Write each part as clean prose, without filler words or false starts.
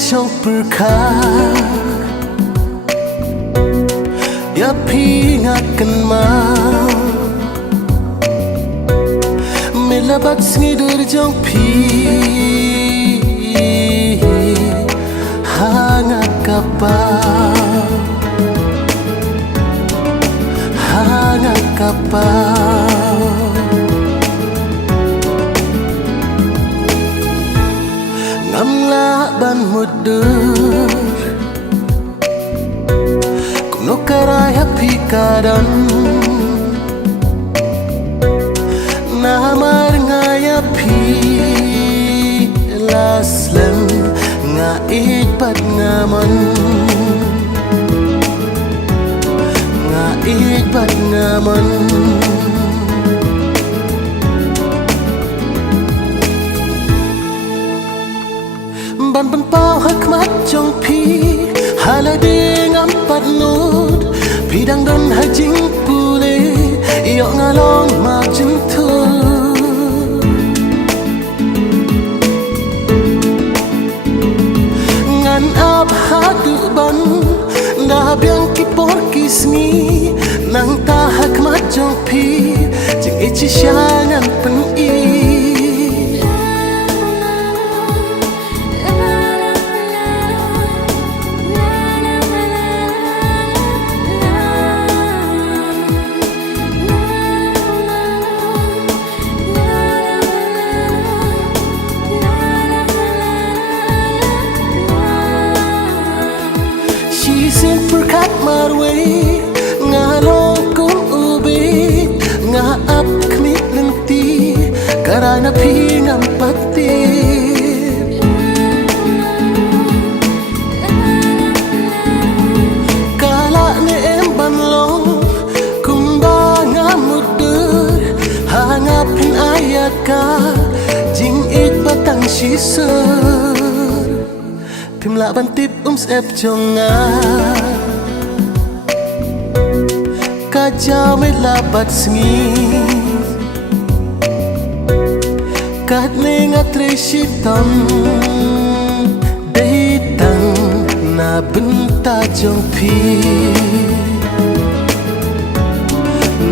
siyang berkah ya pingakan mau melabat ngidur jong pi hangat kapal ngamla ban mudur kuno karaya pikadan namar ngaya pi laslam ngait pat ngaman ngait pat ngaman ban ban pau hakmat jong pi halading ampat nut pidang don hajing pule iyo ngalong mak jentu ngan ab hadu ban dah biang kipor kismi nang ta hakmat jong pi jeng ichi syangan pen i berkat marway ngalong kung ubit ngaap kemit lenti karana pingam pati kala ni embanlong kumbanga mudur hangapin ayaka jing it batang sisur pimla bantip sep jonga kaja me labat sngi kat ne ngatre shitam deitang na benta jong pi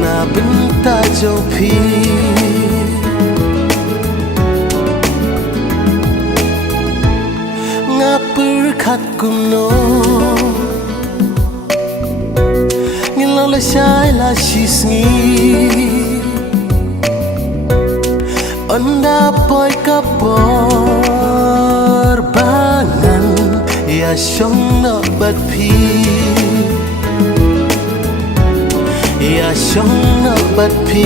na benta jong pi berkat kuno ngilang la syai la shisngi onda poi kapor bangan ya syong no bat pi ya syong no bat pi